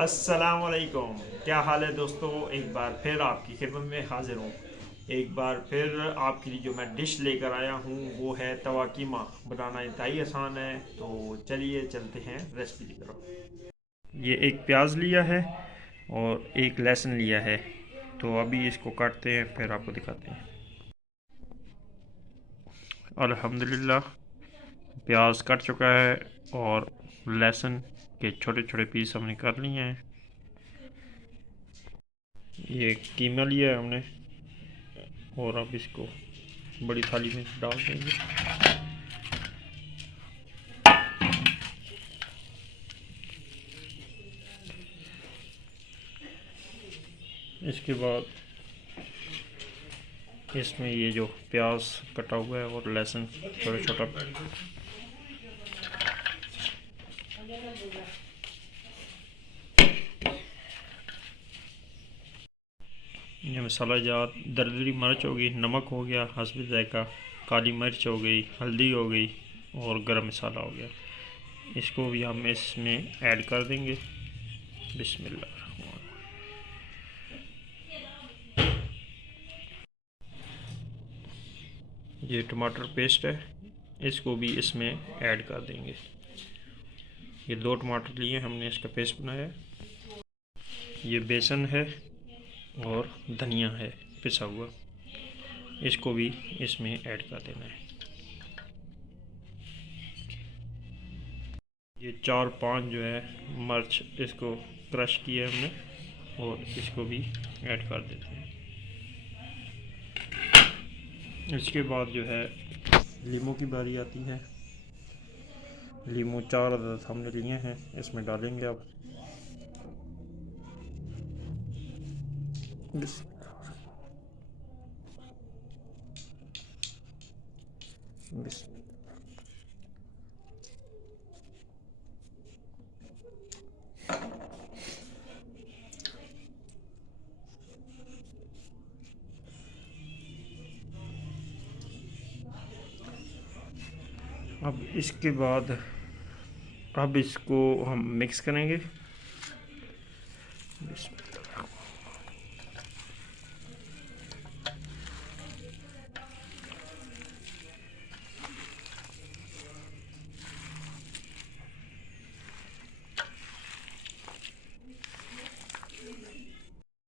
अस्सलाम वालेकुम। क्या हाल है दोस्तों, एक बार फिर आपकी खिदमत में हाजिर हूँ। एक बार फिर आपके लिए जो मैं डिश लेकर आया हूँ वो है तवा कीमा। बनाना इंतहाई आसान है, तो चलिए चलते हैं रेसिपी की तरफ। ये एक प्याज लिया है और एक लहसुन लिया है, तो अभी इसको काटते हैं फिर आपको दिखाते हैं। अल्हम्दुलिल्लाह प्याज कट चुका है और लहसुन के छोटे छोटे पीस हमने कर लिए हैं। ये कीमा लिया है हमने और अब इसको बड़ी थाली में डाल देंगे। इसके बाद इसमें ये जो प्याज कटा हुआ है और लहसुन छोटा छोटा ये मसाला जात दरदरी मिर्च हो गई, नमक हो गया हस्ब जायका, काली मिर्च हो गई, हल्दी हो गई और गरम मसाला हो गया। इसको भी हम इसमें ऐड कर देंगे। बिस्मिल्लाह। ये टमाटर पेस्ट है, इसको भी इसमें ऐड कर देंगे। ये 2 टमाटर लिए हमने, इसका पेस्ट बनाया है। ये बेसन है और धनिया है पिसा हुआ, इसको भी इसमें ऐड कर देना है। ये 4-5 जो है मिर्च, इसको क्रश किया है हमने और इसको भी ऐड कर देते हैं। इसके बाद जो है लीमू की बारी आती है। लीमू 4 अदद हमने लिए हैं, इसमें डालेंगे अब। बिस अब इसके बाद अब इसको हम मिक्स करेंगे।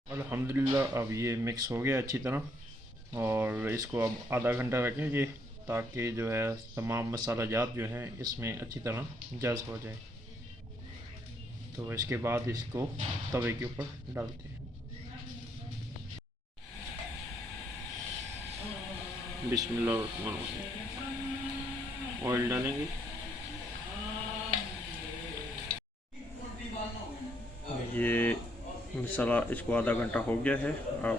अल्हम्दुलिल्लाह अब ये मिक्स हो गया अच्छी तरह, और इसको अब आधा घंटा रखेंगे ताकि जो है तमाम मसाला जात जो हैं इसमें अच्छी तरह जज़्ब हो जाए। तो इसके बाद इसको तवे के ऊपर डालते हैं। बिस्मिल्लाह, ऑयल डालेंगे। ये मसाला इसको आधा घंटा हो गया है, अब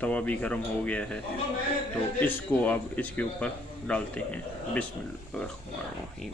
तवा भी गर्म हो गया है, तो इसको अब इसके ऊपर डालते हैं। बिस्मिल्लाहिर्रहमानिर्रहीम।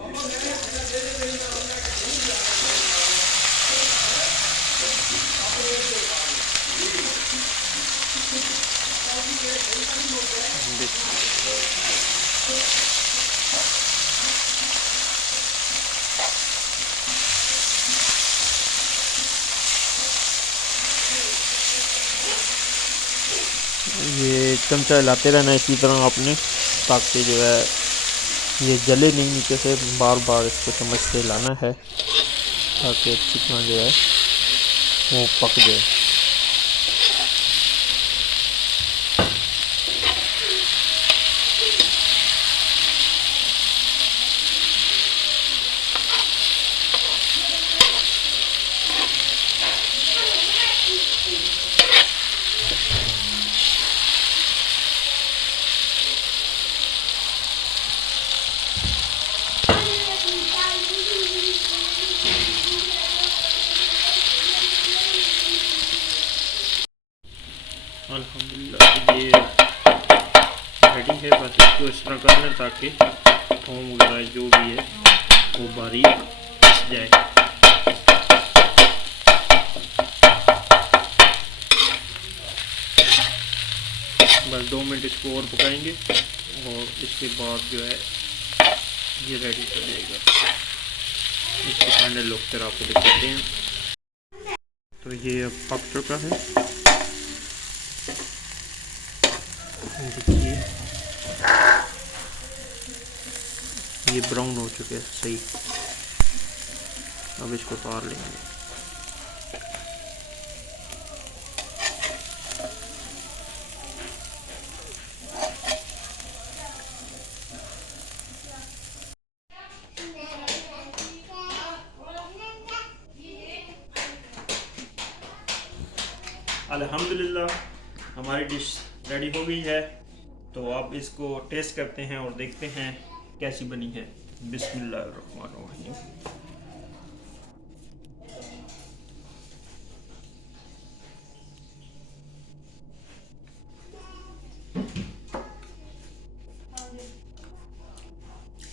ये चमचा हिलाते रहना इसी तरह आपने, ताकि जो है ये जले नहीं नीचे से। बार बार इसको चम्मच से हिलाना है ताकि अच्छी तरह जो है वो पक जाए। अल्हम्दुलिल्लाह ये रेडी है। बस इसको इस तरह कर लें ताकि थोम वगैरह जो भी है वो बारीक पिस जाए। बस 2 मिनट इसको और पकाएंगे और इसके बाद जो है ये रेडी हो जाएगा। इसके फाइनल लुक फिर आपको दिखाते हैं। तो ये अब पक चुका है, देखिए ये ब्राउन हो चुके हैं सही। अब इसको उतार लेंगे। अल्हम्दुलिल्लाह हमारी डिश रेडी हो गई है। तो अब इसको टेस्ट करते हैं और देखते हैं कैसी बनी है। बिस्मिल्लाहिर्रहमानिर्रहीम।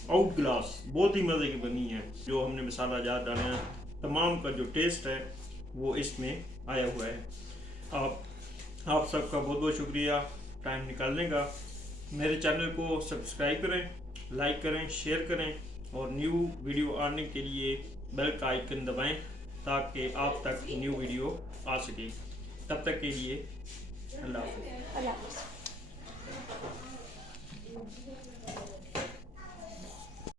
आउट क्लास, बहुत ही मज़े की बनी है। जो हमने मसाला जार डाले हैं, तमाम का जो टेस्ट है वो इसमें आया हुआ है। आप सबका बहुत बहुत शुक्रिया टाइम निकालने का। मेरे चैनल को सब्सक्राइब करें, लाइक करें, शेयर करें और न्यू वीडियो आने के लिए बेल का आइकन दबाएं ताकि आप तक न्यू वीडियो आ सके। तब तक के लिए अल्लाह हाफ़िज़।